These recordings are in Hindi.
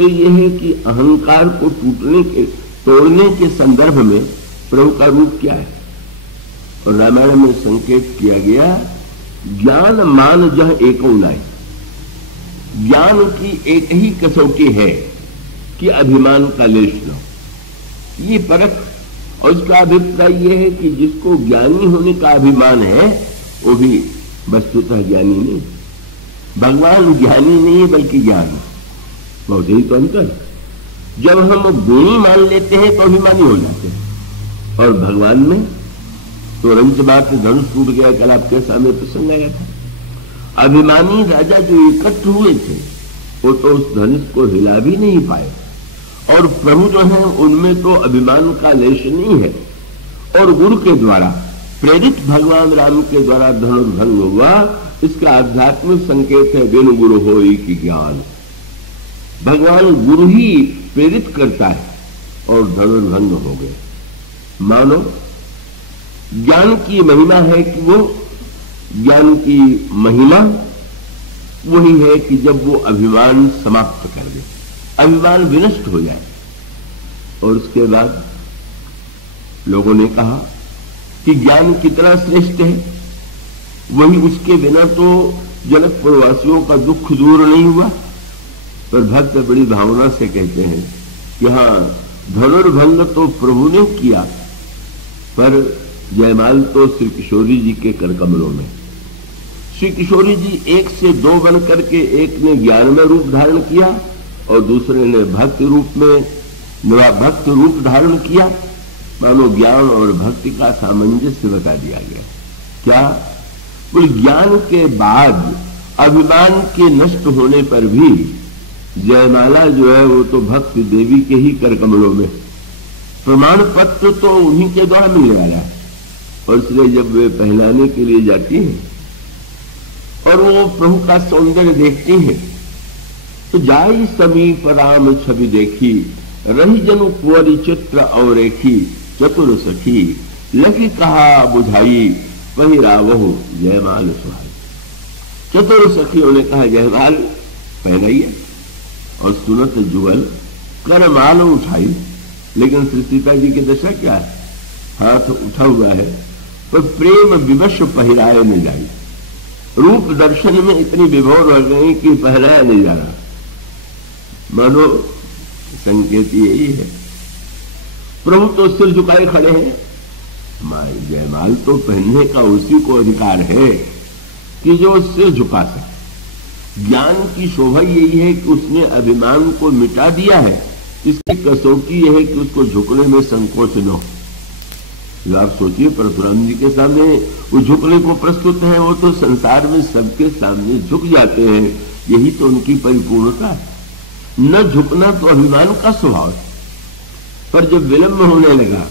तो यह है कि अहंकार को तोड़ने के संदर्भ में प्रभु का रूप क्या है। और रामायण में संकेत किया गया, ज्ञान मान जह एक नाई। ज्ञान की एक ही कसौटी है कि अभिमान का लेश न हो। ये परख, और इसका अभिप्राय यह है कि जिसको ज्ञानी होने का अभिमान है वो भी वस्तुतः ज्ञानी नहीं। भगवान ज्ञानी नहीं है बल्कि ज्ञान, बहुत ही तो अंतर। जब हम गुणी मान लेते हैं तो अभिमानी हो जाते हैं, और भगवान में तो रंचबाग से धनुष टूट गया, कल आपके सामने प्रसंग आया था। अभिमानी राजा जो एकत्र हुए थे वो तो उस धनुष को हिला भी नहीं पाए, और प्रभु जो है उनमें तो अभिमान का लेश नहीं है। और गुरु के द्वारा प्रेरित भगवान राम के द्वारा धनुर्भंग हुआ, इसका आध्यात्मिक संकेत है बिनु गुरु होई की ज्ञान। भगवान गुरु ही प्रेरित करता है और धनुर्भंग हो गए। मानो ज्ञान की महिमा है कि वो ज्ञान की महिमा वही है कि जब वो अभिमान समाप्त कर दे, अभिमान विनष्ट हो जाए। और उसके बाद लोगों ने कहा कि ज्ञान कितना श्रेष्ठ है, वही उसके बिना तो जनकपुरवासियों का दुख दूर नहीं हुआ। पर भक्त बड़ी भावना से कहते हैं कि हाँ, धनुर्भंग तो प्रभु ने किया, पर जयमाल तो श्री किशोरी जी के करकमलों में। श्री किशोरी जी एक से दो बन करके, एक ने ज्ञान में रूप धारण किया और दूसरे ने भक्ति रूप धारण किया। मानो ज्ञान और भक्ति का सामंजस्य बता दिया गया। क्या बोले, ज्ञान के बाद अभिमान के नष्ट होने पर भी जयमाला जो है वो तो भक्ति देवी के ही करकमलों में, प्रमाण पत्र तो उन्हीं के द्वारा मिलने वाला है। और इसलिए जब वे पहनाने के लिए जाती हैं और वो प्रभु का सौंदर्य देखती हैं, तो जाई समीप राम छवि देखी, रही जनु कुंवरी चित्र और रेखी, चतुर सखी लखी कहा बुझाई, वही रावहु जयमाल सुहाई। चतुर सखियों ने कहा जयमाल पहनाइए, और सुनत जुगल कर माल उठाई। लेकिन श्री सीता जी की दशा क्या है, हाथ उठा हुआ है पर प्रेम विवश पहराए न जाए। रूप दर्शन में इतनी विभोर हो गई कि पहराया नहीं जा रहा। मानो संकेत यही है, प्रभु तो सिर झुकाए खड़े हैं। जयमाल तो पहनने का उसी को अधिकार है कि जो सिर झुका सके। ज्ञान की शोभा यही है कि उसने अभिमान को मिटा दिया है। इसकी कसौटी यह है कि उसको झुकने में संकोच न हो। आप सोचिए, परशुराम जी के सामने वो झुकने को प्रस्तुत है, वो तो संसार में सबके सामने झुक जाते हैं। यही तो उनकी परिपूर्णता है। न झुकना तो अभिमान का स्वभाव है, पर जब विलंब होने लगा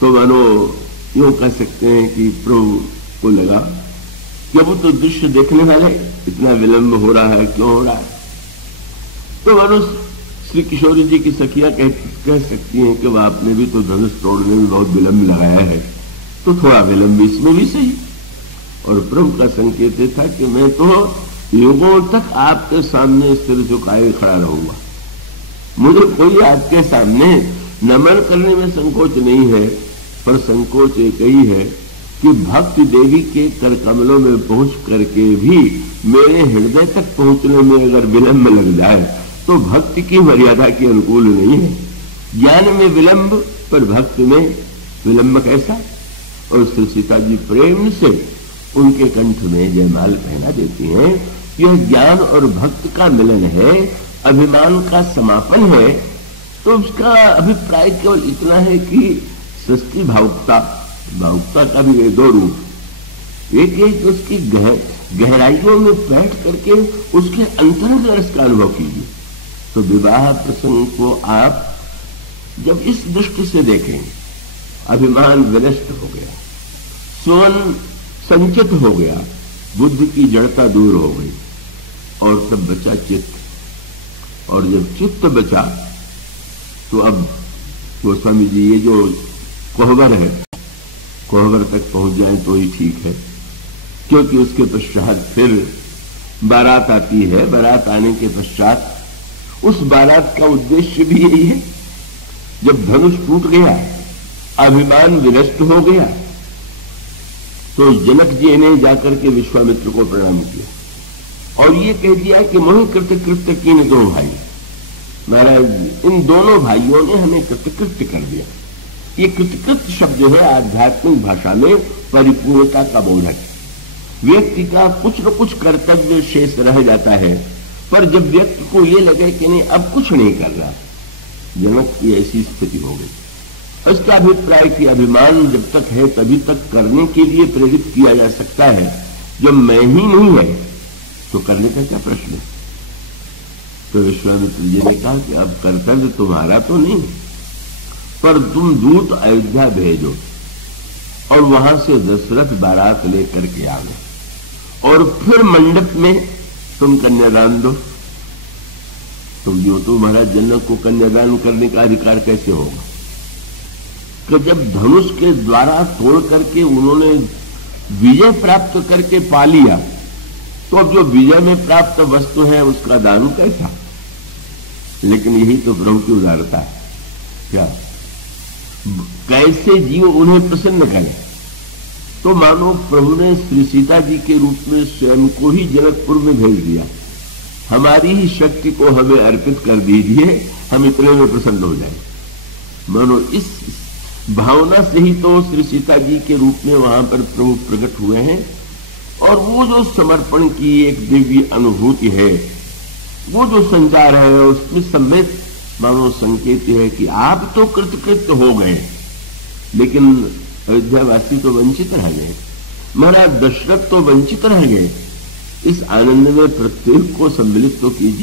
तो मानो यूं कह सकते हैं कि प्रभु को लगा कि वो तो दृश्य देखने वाले, इतना विलंब हो रहा है, क्यों हो रहा है। तो मानो श्री किशोरी जी की सखियां कह सकती हैं कि वह आपने भी तो धनुष तोड़ने में बहुत विलंब लगाया है, तो थोड़ा विलंब इसमें भी सही। और प्रभु का संकेत था कि मैं तो युगों तक आपके सामने सिर झुकाए खड़ा रहूंगा। मुझे कोई आपके सामने नमन करने में संकोच नहीं है, पर संकोच एक ही है कि भक्ति देवी के करकमलों में पहुंच करके भी मेरे हृदय तक पहुंचने में अगर विलंब लग जाए तो भक्ति की मर्यादा के अनुकूल नहीं है। ज्ञान में विलंब, पर भक्ति में विलंब कैसा। और श्री सीता जी प्रेम से उनके कंठ में जयमाल पहना देती हैं। यह ज्ञान और भक्ति का मिलन है, अभिमान का समापन है। तो उसका अभिप्राय केवल इतना है कि सृष्टि भावुकता का भी दो रूप। एक एक उसकी गहराइयों में बैठ करके उसके अंतरंग रस का अनुभव कीजिए। तो विवाह प्रसंग को आप जब इस दृष्टि से देखेंगे, अभिमान विनष्ट हो गया, स्वयं संचित हो गया, बुद्धि की जड़ता दूर हो गई, और तब बचा चित्त। और जब चित्त बचा तो अब गोस्वामी जी ये जो कोहबर है, कोहबर तक पहुंच जाए तो ही ठीक है, क्योंकि उसके पश्चात फिर बारात आती है। बारात आने के पश्चात उस बारात का उद्देश्य भी यही है। जब धनुष टूट गया, अभिमान विनष्ट हो गया, तो जनक जी ने जाकर के विश्वामित्र को प्रणाम किया और ये कह दिया कि मोहि कृतकृत्य कीन दो भाई। महाराज, इन दोनों भाइयों ने हमें कृतकृत्य कर दिया। ये कृतकृत्य शब्द है आध्यात्मिक भाषा में परिपूर्णता का बोधक। व्यक्ति का कुछ न कुछ कर्तव्य शेष रह जाता है, पर जब व्यक्ति को ये लगे कि नहीं अब कुछ नहीं कर रहा, जनक की ऐसी स्थिति हो गई। इसका अभिप्राय कि अभिमान जब तक है तभी तक करने के लिए प्रेरित किया जा सकता है। जब मैं ही नहीं है तो करने का क्या प्रश्न है? तो विश्वामित्र जी ने कहा कि अब कर्तव्य तुम्हारा तो नहीं, पर तुम दूत अयोध्या भेजो और वहां से दशरथ बारात लेकर के आओ और फिर मंडप में तुम कन्यादान दो। तुम जो तो महाराज, जनक को कन्यादान करने का अधिकार कैसे होगा? कि जब धनुष के द्वारा तोड़ करके उन्होंने विजय प्राप्त करके पा लिया, तो अब जो विजय में प्राप्त वस्तु है उसका दान कैसा? लेकिन यही तो प्रभु की उदारता है। क्या कैसे जीव उन्हें प्रसन्न करे? तो मानो प्रभु ने श्री सीता जी के रूप में स्वयं को ही जनकपुर में भेज दिया। हमारी ही शक्ति को हमें अर्पित कर दीजिए, हम इतने में प्रसन्न हो जाए। मानो इस भावना से ही तो श्री सीता जी के रूप में वहां पर प्रभु प्रकट हुए हैं। और वो जो समर्पण की एक दिव्य अनुभूति है, वो जो संचार है, उसमें समेत मानो संकेत है कि आप तो कृतकृत्य हो गए, लेकिन अयोध्यावासी तो वंचित रह गए। महाराज दशरथ तो वंचित रह गए। इस आनंद में प्रत्येक को सम्मिलित तो कीजिए।